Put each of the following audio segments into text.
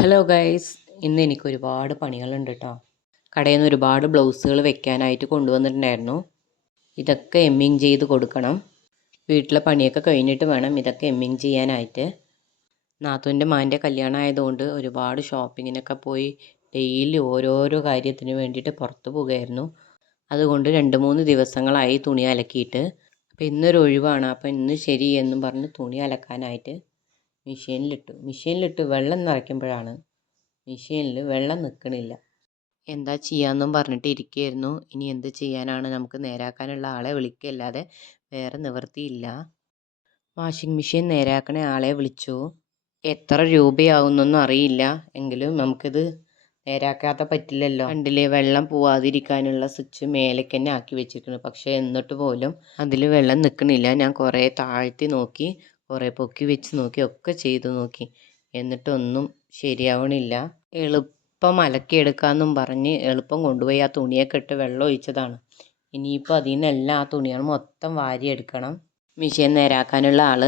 Hello guys, ഇന്ന് എനിക്ക് ഒരുപാട് പണികളുണ്ട് കേട്ടോ. കടയിൽ നിന്ന് ഒരുപാട് ബ്ലൗസുകൾ വെക്കാനായിട്ട് കൊണ്ടുവന്നിട്ടുണ്ടായിരുന്നു. ഇതൊക്കെ എമ്മിങ് ചെയ്ത് കൊടുക്കണം. വീട്ടിലെ പണിയൊക്കെ കഴിഞ്ഞിട്ട് വേണം ഇതൊക്കെ എമ്മിങ് ചെയ്യാനായിട്ട്. നാത്തൂൻ്റെ മാൻ്റെ കല്യാണം ആയതുകൊണ്ട് ഒരുപാട് ഷോപ്പിങ്ങിനൊക്കെ പോയി ഡെയിലി ഓരോരോ കാര്യത്തിന് വേണ്ടിയിട്ട് പുറത്ത് പോകുമായിരുന്നു. അതുകൊണ്ട് 2-3 ദിവസങ്ങളായി തുണി അലക്കിയിട്ട്. അപ്പോൾ ഇന്നൊരു ഒഴിവാണ്. അപ്പോൾ ഇന്ന് ശരി എന്നും പറഞ്ഞ് തുണി അലക്കാനായിട്ട് മെഷീനിലിട്ട് വെള്ളം നിറയ്ക്കുമ്പോഴാണ് മെഷീനിൽ വെള്ളം നിൽക്കണില്ല. എന്താ ചെയ്യാമെന്നും പറഞ്ഞിട്ട് ഇരിക്കുകയായിരുന്നു. ഇനി എന്ത് ചെയ്യാനാണ്, നമുക്ക് നേരാക്കാനുള്ള ആളെ വിളിക്കുകയല്ലാതെ വേറെ നിവൃത്തിയില്ല. വാഷിംഗ് മെഷീൻ നേരാക്കണ ആളെ വിളിച്ചു. എത്ര രൂപയാവുന്നൊന്നും അറിയില്ല, എങ്കിലും നമുക്കിത് നേരാക്കാതെ പറ്റില്ലല്ലോ. കണ്ടില്ലേ, വെള്ളം പോവാതിരിക്കാനുള്ള സ്വിച്ച് മേലേക്ക് തന്നെ ആക്കി വെച്ചിരിക്കുന്നു. പക്ഷേ എന്നിട്ട് പോലും അതിൽ വെള്ളം നിൽക്കണില്ല. ഞാൻ കുറേ താഴ്ത്തി നോക്കി, കുറേ പൊക്കി വെച്ച് നോക്കി, ഒക്കെ ചെയ്തു നോക്കി, എന്നിട്ടൊന്നും ശരിയാവണില്ല. എളുപ്പം അലക്കിയെടുക്കാമെന്നും പറഞ്ഞ് എളുപ്പം കൊണ്ടുപോയി ആ തുണിയൊക്കെ ഇട്ട് വെള്ളം ഒഴിച്ചതാണ്. ഇനിയിപ്പോൾ അതിൽ നിന്നെല്ലാം ആ തുണികൾ മൊത്തം വാരിയെടുക്കണം. മെഷീൻ നേരാക്കാനുള്ള ആൾ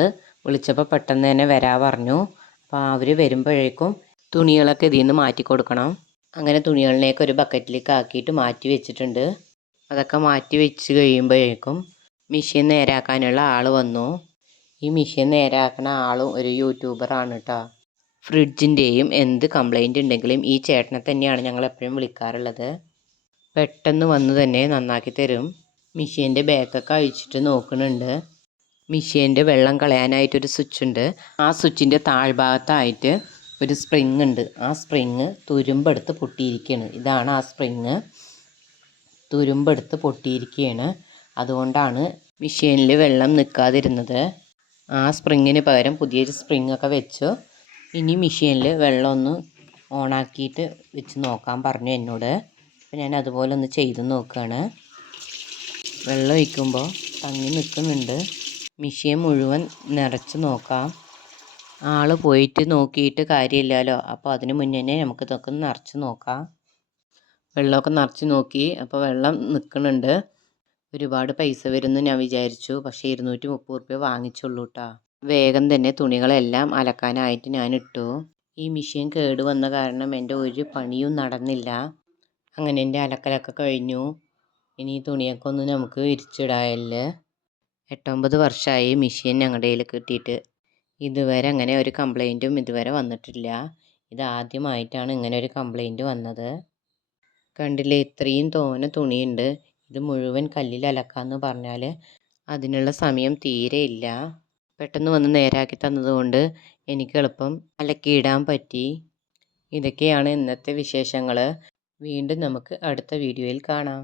വിളിച്ചപ്പോൾ പെട്ടെന്ന് തന്നെ വരാൻ പറഞ്ഞു. അപ്പോൾ അവർ വരുമ്പോഴേക്കും തുണികളൊക്കെ ഇതിൽ നിന്ന് മാറ്റി കൊടുക്കണം. അങ്ങനെ തുണികളിലേക്ക് ഒരു ബക്കറ്റിലേക്ക് ആക്കിയിട്ട് മാറ്റി വെച്ചിട്ടുണ്ട്. അതൊക്കെ മാറ്റി വെച്ച് കഴിയുമ്പോഴേക്കും മെഷീൻ നേരാക്കാനുള്ള ആൾ വന്നു. ഈ മെഷീൻ നേരാക്കുന്ന ആളും ഒരു യൂട്യൂബറാണ് കേട്ടോ. ഫ്രിഡ്ജിൻ്റെയും എന്ത് കംപ്ലൈൻറ്റ് ഉണ്ടെങ്കിലും ഈ ചേട്ടനെ തന്നെയാണ് ഞങ്ങൾ എപ്പോഴും വിളിക്കാറുള്ളത്. പെട്ടെന്ന് വന്ന് തന്നെ നന്നാക്കി തരും. മെഷീൻ്റെ ബാക്കൊക്കെ അഴിച്ചിട്ട് നോക്കുന്നുണ്ട്. മെഷീൻ്റെ വെള്ളം കളയാനായിട്ടൊരു സ്വിച്ച് ഉണ്ട്. ആ സ്വിച്ചിൻ്റെ താഴ്ഭാഗത്തായിട്ട് ഒരു സ്പ്രിങ് ഉണ്ട്. ആ സ്പ്രിങ് തുരുമ്പെടുത്ത് പൊട്ടിയിരിക്കുകയാണ്. ഇതാണ് ആ സ്പ്രിങ്, തുരുമ്പെടുത്ത് പൊട്ടിയിരിക്കുകയാണ്. അതുകൊണ്ടാണ് മെഷീനിൽ വെള്ളം നിൽക്കാതിരുന്നത്. ആ സ്പ്രിങ്ങിന് പകരം പുതിയൊരു സ്പ്രിങ്ങൊക്കെ വെച്ചു. ഇനി മെഷീനിൽ വെള്ളം ഒന്ന് ഓണാക്കിയിട്ട് വെച്ച് നോക്കാൻ പറഞ്ഞു എന്നോട്. അപ്പോൾ ഞാൻ അതുപോലെ ഒന്ന് ചെയ്ത് നോക്കുകയാണ്. വെള്ളം ഒഴിക്കുമ്പോൾ തങ്ങി നിൽക്കുന്നുണ്ട്. മെഷീൻ മുഴുവൻ നിറച്ച് നോക്കാം. ആൾ പോയിട്ട് നോക്കിയിട്ട് കാര്യമില്ലല്ലോ. അപ്പോൾ അതിന് മുന്നേ തന്നെ നമുക്ക് ഇതൊക്കെ ഒന്ന് നിറച്ച് നോക്കാം. വെള്ളമൊക്കെ നിറച്ച് നോക്കി. അപ്പോൾ വെള്ളം നിൽക്കുന്നുണ്ട്. ഒരുപാട് പൈസ വരുമെന്ന് ഞാൻ വിചാരിച്ചു. പക്ഷേ 230 രൂപ വാങ്ങിച്ചുള്ളൂ കേട്ടോ. വേഗം തന്നെ തുണികളെല്ലാം അലക്കാനായിട്ട് ഞാൻ ഇട്ടു. ഈ മെഷീൻ കേട് വന്ന കാരണം എൻ്റെ ഒരു പണിയും നടന്നില്ല. അങ്ങനെ എൻ്റെ അലക്കലൊക്കെ കഴിഞ്ഞു. ഇനി ഈ തുണിയൊക്കെ ഒന്ന് നമുക്ക് വിരിച്ചിടാമല്ലേ. 8-9 വർഷമായി മെഷീൻ ഞങ്ങളുടെ കയ്യിൽ കിട്ടിയിട്ട്. ഇതുവരെ അങ്ങനെ ഒരു കംപ്ലൈൻറ്റും ഇതുവരെ വന്നിട്ടില്ല. ഇതാദ്യമായിട്ടാണ് ഇങ്ങനെ ഒരു കംപ്ലൈൻറ്റ് വന്നത്. കണ്ടില്ലേ, ഇത്രയും തോനെ തുണിയുണ്ട്. ഇത് മുഴുവൻ കല്ലിൽ അലക്കാമെന്ന് പറഞ്ഞാൽ അതിനുള്ള സമയം തീരെ ഇല്ല. പെട്ടെന്ന് വന്ന് നേരാക്കി തന്നതുകൊണ്ട് എനിക്ക് എളുപ്പം അലക്കിയിടാൻ പറ്റി. ഇതൊക്കെയാണ് ഇന്നത്തെ വിശേഷങ്ങൾ. വീണ്ടും നമുക്ക് അടുത്ത വീഡിയോയിൽ കാണാം.